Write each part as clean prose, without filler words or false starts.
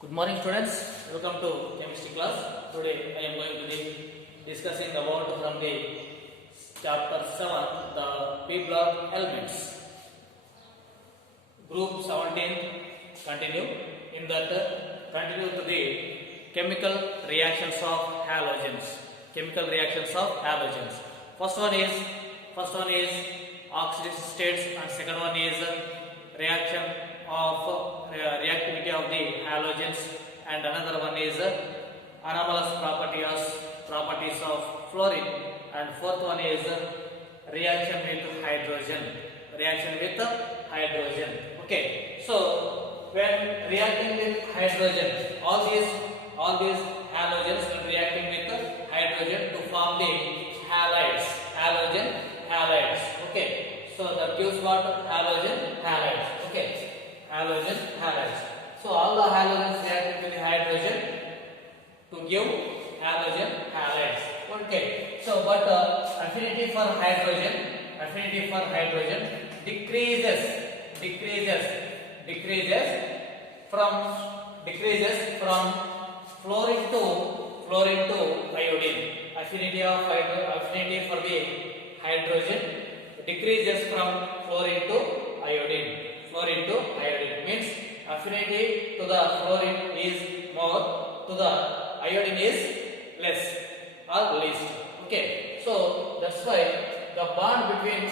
Good morning, students. Welcome to chemistry class. Today I am going to be discussing about from the chapter 7 the P block elements. Group 17 continue. In that continue to the chemical reactions of halogens. Chemical reactions of halogens. First one is oxidation states, and second one is reaction of reactivity of the halogens, and another one is anomalous properties of fluorine, and fourth one is reaction with hydrogen. Okay, so when reacting with hydrogen, all these halogens when reacting with hydrogen to form the halogen halides. Okay, so that gives what? Halogen halides. Okay, halogen halides. So all the halogens reacting with the hydrogen to give halogen halides. Okay, so but affinity for hydrogen decreases from fluorine to iodine. Affinity for the hydrogen decreases from fluorine to iodine. Means affinity to the fluorine is more, to the iodine is less or least. Okay, so that's why the bond between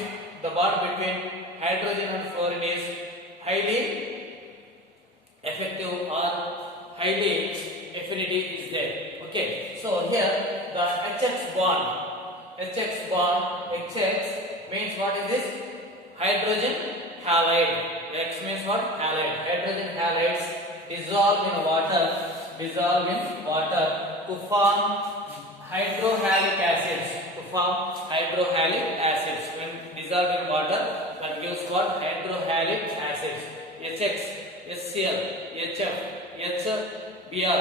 hydrogen and fluorine is highly effective or highly affinity is there. Okay, so here the HX bond means what is this? Hydrogen halide. X means what? Halide. Hydrogen halides dissolve in water to form hydrohalic acids. When dissolved in water, that gives what? Hydrohalic acids. HX, HCl, HF, HBr,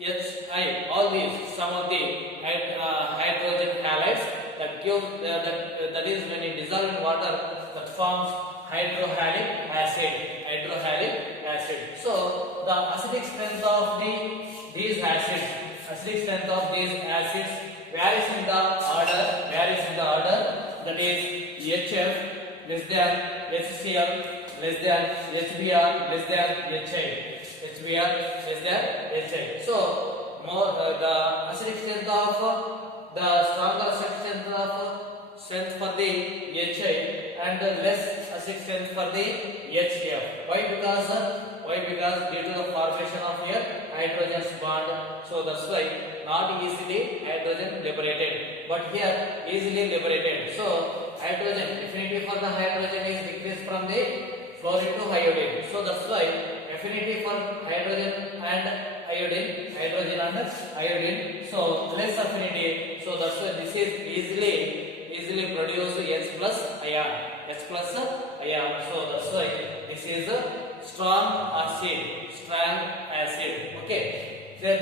HI, all these some of the hydrogen halides that give that is when it dissolves in water that forms hydrohalic acid. So the acidic strength of these acids varies in the order, that is HF less than HCl less than HBr less than HI. So more the acidic strength of the stronger strength for the HI and less acidic strength for the HCl. Why? Because due to the formation of here hydrogen bond, so that's why not easily hydrogen liberated, but here easily liberated. So hydrogen affinity for the hydrogen is decreased from the fluorine to iodine. So that's why affinity for hydrogen and iodine. So less affinity. So that's why this is easily produce H plus ion. So that's why this is a strong acid. Okay. Then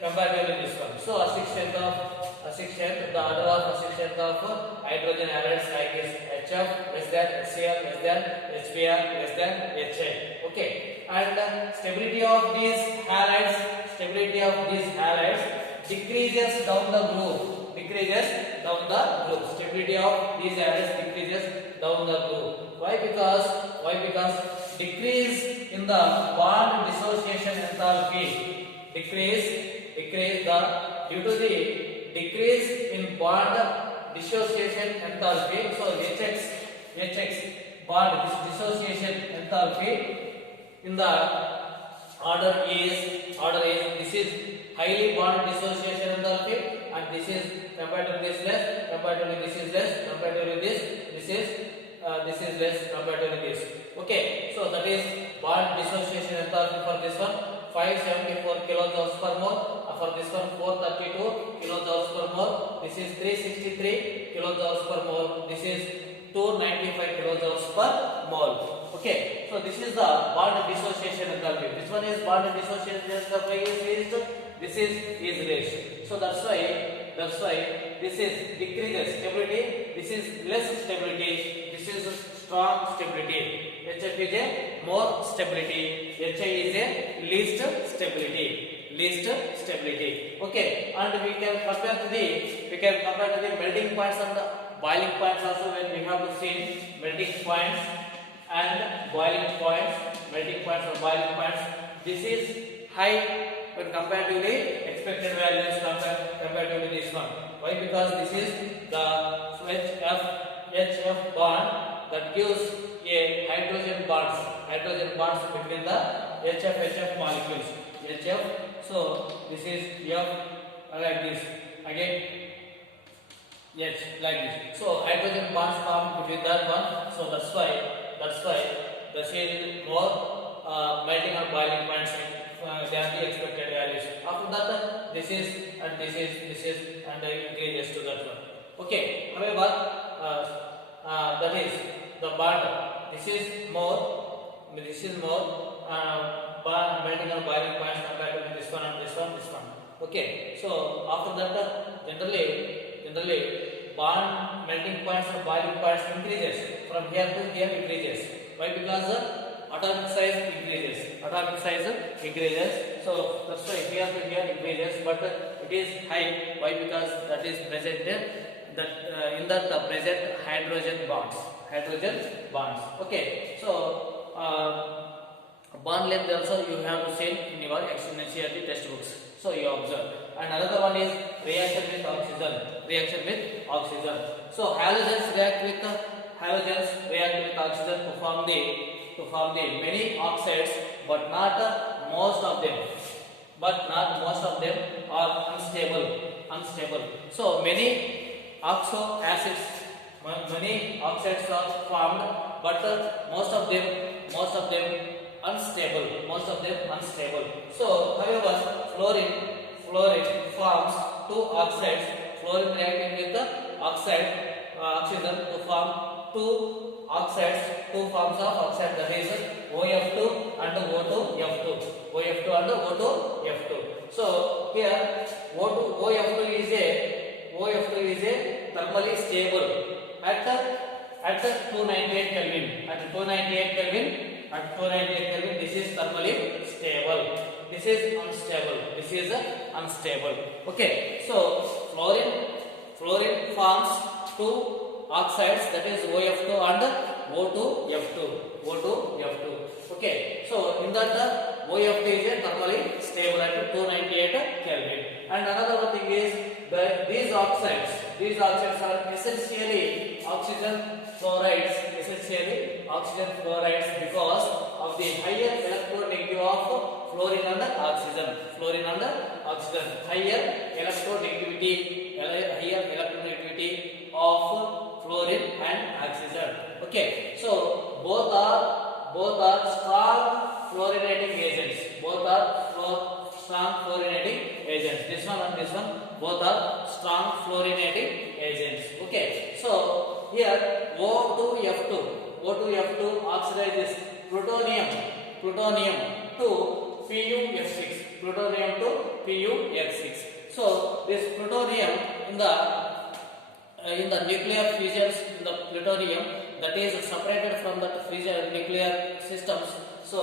comparatively this one. So acidic strength, the order of acidic strength of hydrogen halides like is HF less than HCl less than HBr less than HI. Okay. And stability of these halides decreases down the groove. Stability of these halides decreases down the groove. Why? Because decrease in the bond dissociation enthalpy. Due to the decrease in bond dissociation enthalpy. So HX bond dissociation enthalpy in the order is this is highly bond dissociation enthalpy, and this is comparatively this less, comparatively this is less, comparatively this is less, comparatively this. Okay, so that is bond dissociation enthalpy for this one 574 kilojoules per mole, for this one 432 kilojoules per mole, this is 363 kilojoules per mole, this is 295 kilojoules per mole. Okay, so this is the bond dissociation enthalpy. This one is bond dissociation enthalpy is least, this is least. So that's why this is decreases stability, this is less stability, this is strong stability. HF is a more stability, HI is a least stability. Okay, and we can compare to the melting points and the boiling points also, when we have to see melting points and boiling points. Melting points or boiling points, this is high when comparatively expected values compared to this one. Why? Because this is the HF bond that gives a hydrogen bonds between the HF molecules. HF. So this is F like this. Again, yes, like this. So hydrogen bonds formed between that one. So that's why the shade is more melting or boiling points than the expected values. After that, this is and increases to that one. Okay. However, that is the bond. This is more bond melting or boiling points compared to this one and this one. Okay. So after that, generally bond melting points or boiling points increases from here to here increases. Why? Because the atomic size increases. So that's why here to here increases, but it is high. Why? Because that is present in that present hydrogen bonds. Okay. So bond length also you have to see in your NCERT textbooks. So you observe. And another one is reaction with oxygen. So halogens react with oxygen to form the many oxides, but not most of them. Are unstable. So many oxo acids, many oxides are formed, but most of them unstable. So however, fluorine forms two oxides. Fluorine reacting with the oxygen to form two forms of oxide, that is OF2 and O2F2. So here OF2 is a thermally stable at 298 Kelvin. At 298 Kelvin, this is thermally stable. This is unstable. Okay. So fluorine forms two oxides, that is OF2 and O2F2. Okay. So in that OF2 is a thermally stable at 298 Kelvin. And another one thing is that these oxides are essentially oxygen fluorides because of the higher electronegativity of fluorine and oxygen. Higher electronegativity of fluorine and oxygen. Okay. So both are strong fluorinating agents. This one and this one, both are strong fluorinating agents. Okay. So here O2F2 oxidizes plutonium to PuF6. So this plutonium in the nuclear fusions, in the plutonium that is separated from the fusion nuclear systems. So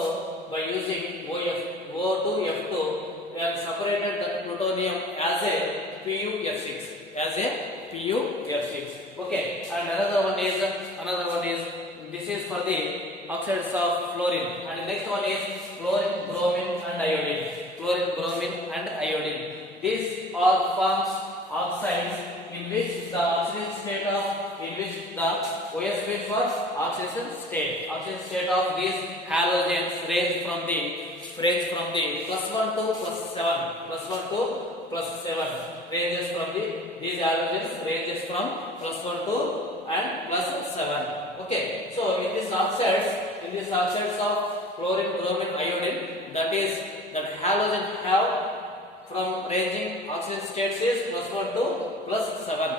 by using O2F2, we have separated the plutonium as a PuF6. Okay. And another one is this is for the oxides of fluorine. And the next one is fluorine, bromine, and iodine. These are forms oxides in which the oxidation state OS for oxidation state of these halogens range from the +1 to +7. These halogens ranges from +1 to and +7. Okay. So in these oxides of fluorine, bromine, iodine, that halogen have from ranging oxidation states is +1 to +7.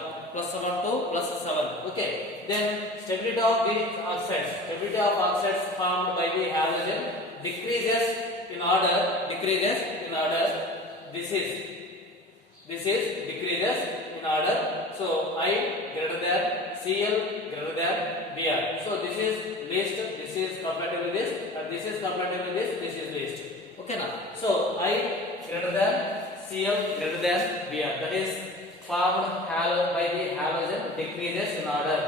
Okay. Then stability of the oxides formed by the halogen decreases in order. This is decreases in order. So I greater than Cl greater than Br. So this is least. This is compatible with this, and this is compatible with this. This is least. Okay now. Cl greater than Br. That is formed by the halogen decreases in order.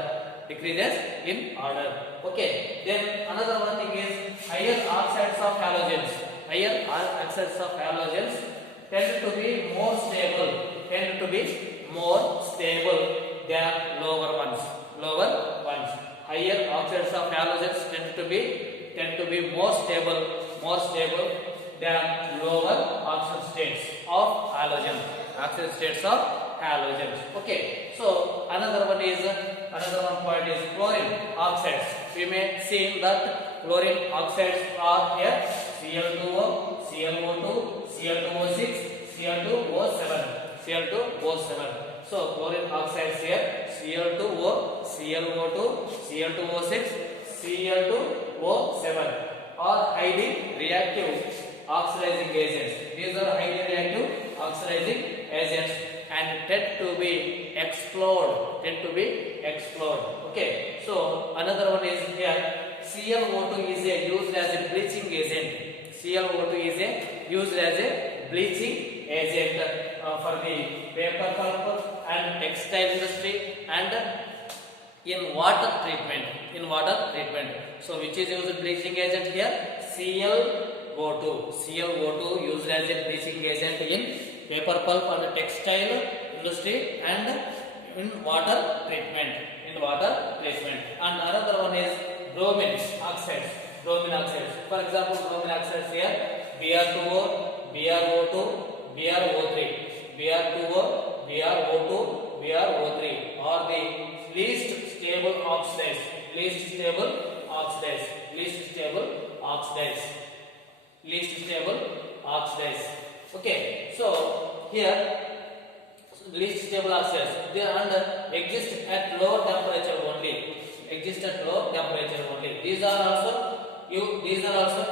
Decreases in order. Okay. Then another one thing is higher oxides of halogens. Higher oxides of halogens tend to be more stable. Tend to be more stable than lower ones. Lower ones. Higher oxides of halogens tend to be more stable than lower oxidation states of halogen. Oxidation states of halogens. Okay. So another one point is chlorine oxides. We may see that chlorine oxides are here Cl2O, Cl2O2, Cl2O6, Cl2O7, Cl2O7. So chlorine oxides here Cl2O, Cl2O2, Cl2O6, Cl2O7 are highly reactive oxidizing agents. These are highly reactive oxidizing agents and tend to be explode. Okay. So another one is here ClO2 is used as a bleaching agent. ClO2 is used as a bleaching agent for the paper pulp and textile industry and in water treatment. So which is used bleaching agent here? ClO2 used as a bleaching agent in paper pulp and textile industry and in water treatment. And another one is bromine oxides. For example, bromine oxides here Br2O, BrO2, BrO3. Br2O, BrO2, BrO3 are the least stable oxides. Okay. So here least stable oxides they exist at low temperature only. These are also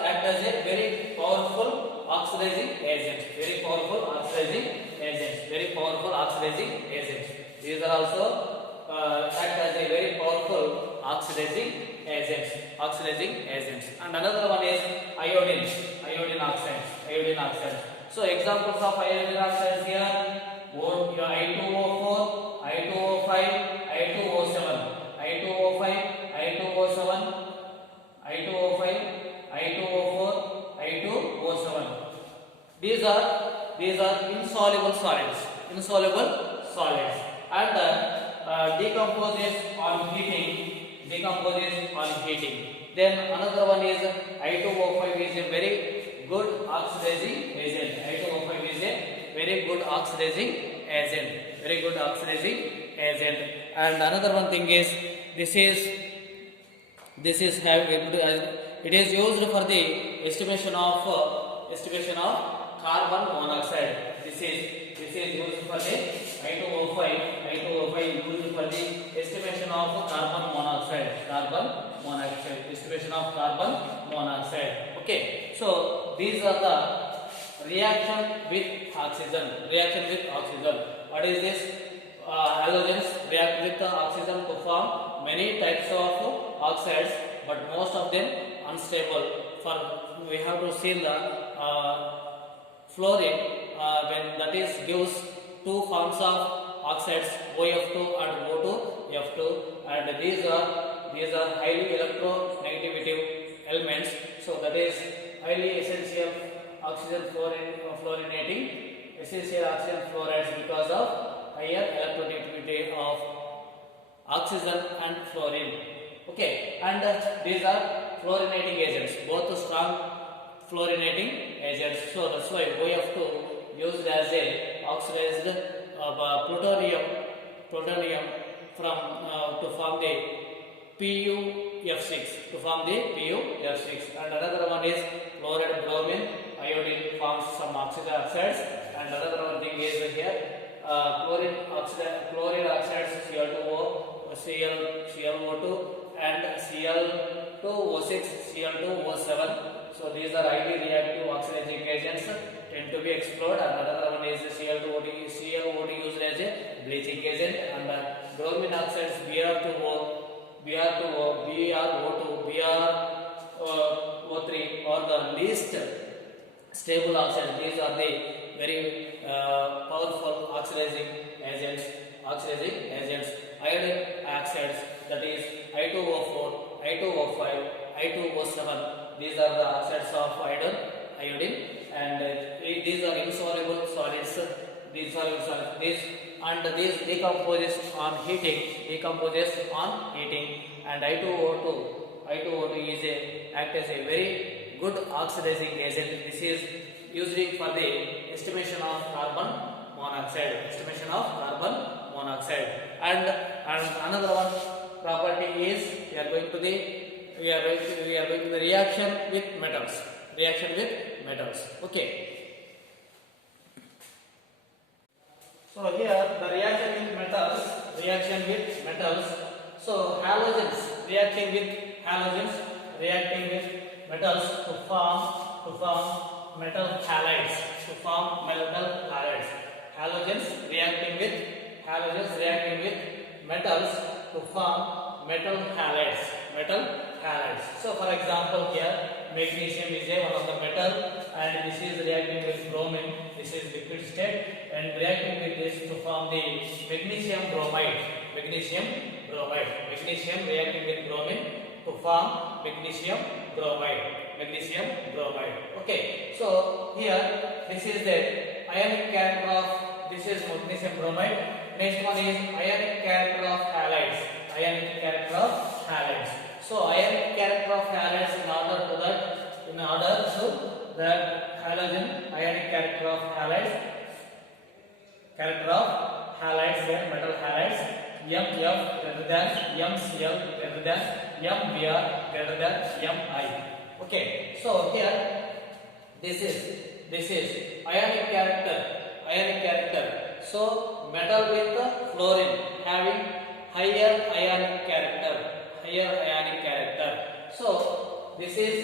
act as a very powerful oxidizing agents. These are also act as a very powerful oxidizing agents. And another one is iodine oxides. So examples of iodine oxides here I2O4, I2O5, I2O7, I2O5, I2O7, I2O5, I2O4, I2O7. These are insoluble solids and decomposes on heating. Then another one is I2O5 is a very good oxidizing agent. And another one thing is this is it is used for the estimation of carbon monoxide. This is used for the I2O5 used for the estimation of carbon monoxide. Okay. So these are the reaction with oxygen. What is this? Halogens react with oxygen to form many types of oxides, but most of them unstable. We have to see the fluorine when that is gives two forms of oxides OF2 and O2F2, and these are highly electronegative elements. So that is highly essential oxygen fluorinating essential oxygen fluorides because of higher electronegativity of oxygen and fluorine. Okay, and these are fluorinating agents, both strong fluorinating agents. So that's why OF2 used as a oxidized plutonium from to form the PuF6 and another one is chloride, bromine, iodine forms some oxygen oxides, and another one thing is here chlorine oxides Cl2O, ClO2 and Cl2O6, Cl2O7. So these are highly reactive oxidizing agents, tend to be explored, and another one is ClO2 used as a bleaching agent, and bromine oxides Br2O, BrO2, BrO3 are the least stable oxides. These are the very powerful oxidizing agents. Iodine oxides, that is I2O4, I2O5, I2O7. These are the oxides of iodine, and these are insoluble solids. These and these decomposes on heating, and I2O2 is act as a very good oxidizing agent. This is used for the estimation of carbon monoxide. And another one property is we are going to the reaction with metals. Okay. So here the reaction with metals. So halogens reacting with metals to form metal halides. Halogens reacting with metals to form metal halides. So for example here magnesium is one of the metal, and this is reacting with bromine. This is liquid state, and reacting with this to form the magnesium bromide. Magnesium reacting with bromine to form magnesium bromide. Okay, so here this is the ionic character of magnesium bromide. Next one is ionic character of halides. So ionic character of halides, in order to that halogen ionic character of halides, then metal halides, MF greater than MCl greater than MBr greater than Mi. Okay, so here this is ionic character. So metal with fluorine having higher ionic character. So this is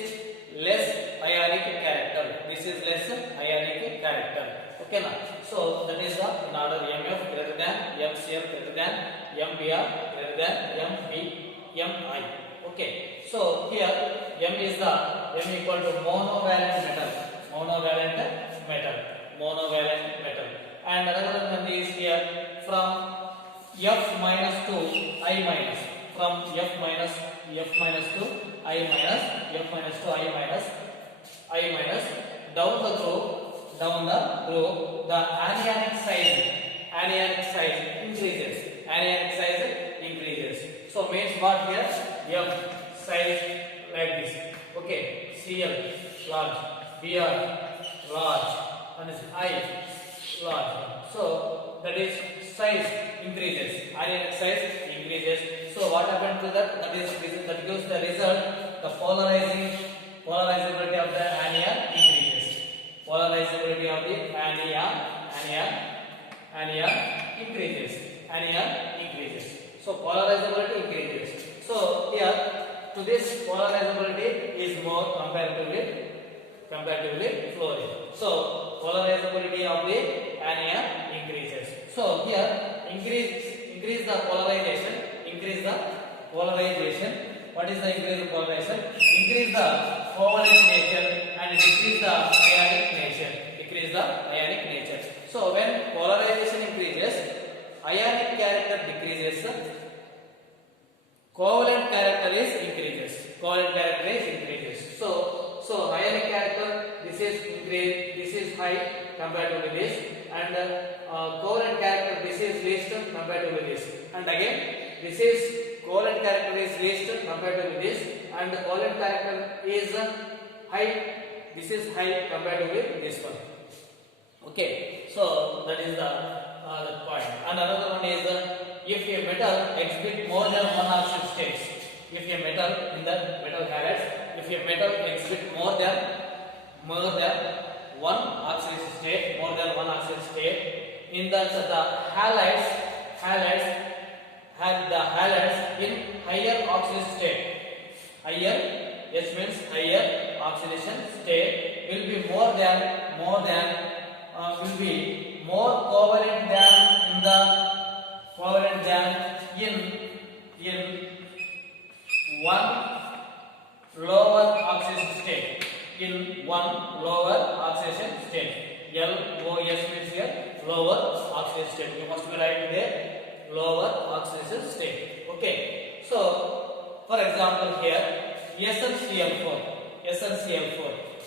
less ionic character. Okay now. So that is the in order MF greater than MCl greater than MBr greater than Mi. Okay. So here M equal to monovalent metal. And another one is here from F minus to I minus. Down the group, the anionic size increases. So means what here? F size like this. Okay, Cl large, Br large, and I large. So that is size increases. Anionic size increases. So what happened to that? That gives the result. The polarizability of the anion increases. Anion increases. So polarizability increases. So here to this polarizability is more comparatively fluorine. So polarizability of the anion increases. So here increase the polarization. What is the increase the polarization? Increase the covalent nature and decrease the ionic nature. So when polarization increases, ionic character decreases, covalent character increases. So ionic character, this is high compared to this, and covalent character, this is least compared to this, and again this is covalent character is least compared to this, and the covalent character is high. This is high compared to this one. Okay, so that is the point. And another one is if a metal exhibit more than one oxide states. If a metal in the metal halides, if a metal exhibit more than one oxidation state, in that the halides have the halides in higher oxidation state. H means higher oxidation state will be more covalent than in one lower oxidation state. LOS means here lower oxidation state. You must be writing there lower oxidation state. Okay. So for example here SnCl4,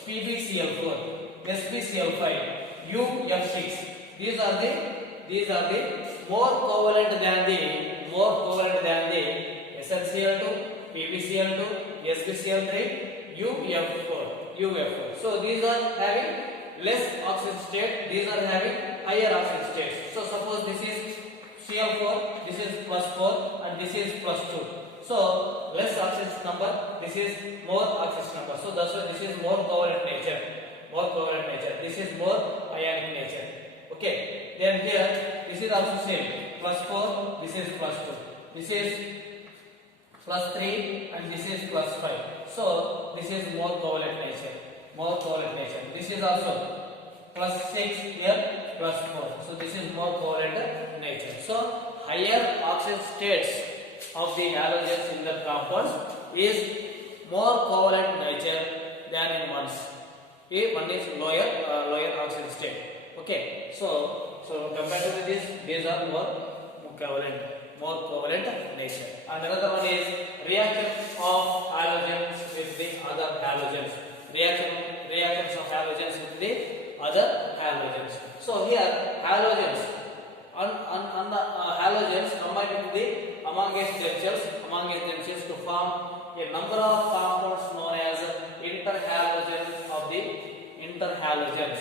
PbCl4, SbCl5, UF6. These are the more covalent than the SnCl2, PbCl2, SbCl3, UF4. So these are having less oxidation state, these are having higher oxidation state. So suppose this is Cl4, this is +4 and this is +2. So less oxidation number, this is more oxidation number. So that's why this is more covalent nature. This is more ionic nature. Okay. Then here this is also same. +4, this is +2. This is +3 and this is +5. So this is more covalent nature. This is also +6 here, +4. So this is more covalent nature. So higher oxidation states of the halogens in the compounds is more covalent nature than in ones. One is lower oxidation state. Okay. So compared to this, these are more covalent nature. And another one is reaction of halogens with the other halogens. Reactions of halogens with the other halogens. So here halogens halogens combine with the among themselves to form a number of compounds known as interhalogens of the interhalogen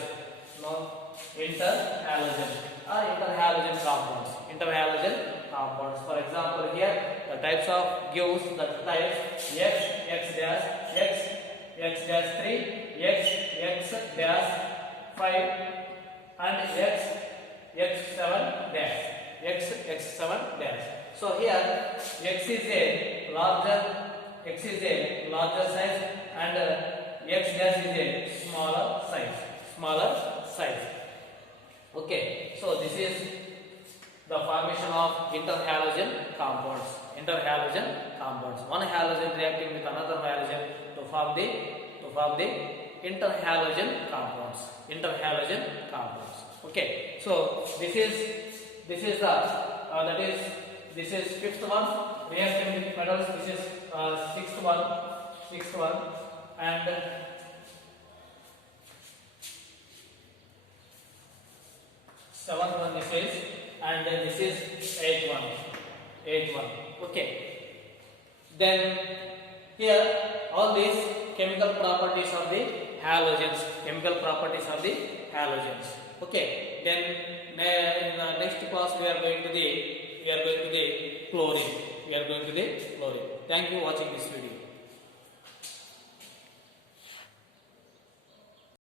compounds. For example, here the types of gives the types X dash, X dash 3, X dash 5, and X7 dash. So here X is a larger size and X dash is a smaller size. Okay, so this is the formation of interhalogen compounds. One halogen reacting with another halogen to form the interhalogen compounds. Okay, so this is the this is fifth one reacting with metals. This is sixth one, and seventh one this is, and then this is eighth one. Okay. Then here all these chemical properties of the halogens. Okay. Then in the next class we are going to the chlorine. Thank you for watching this video.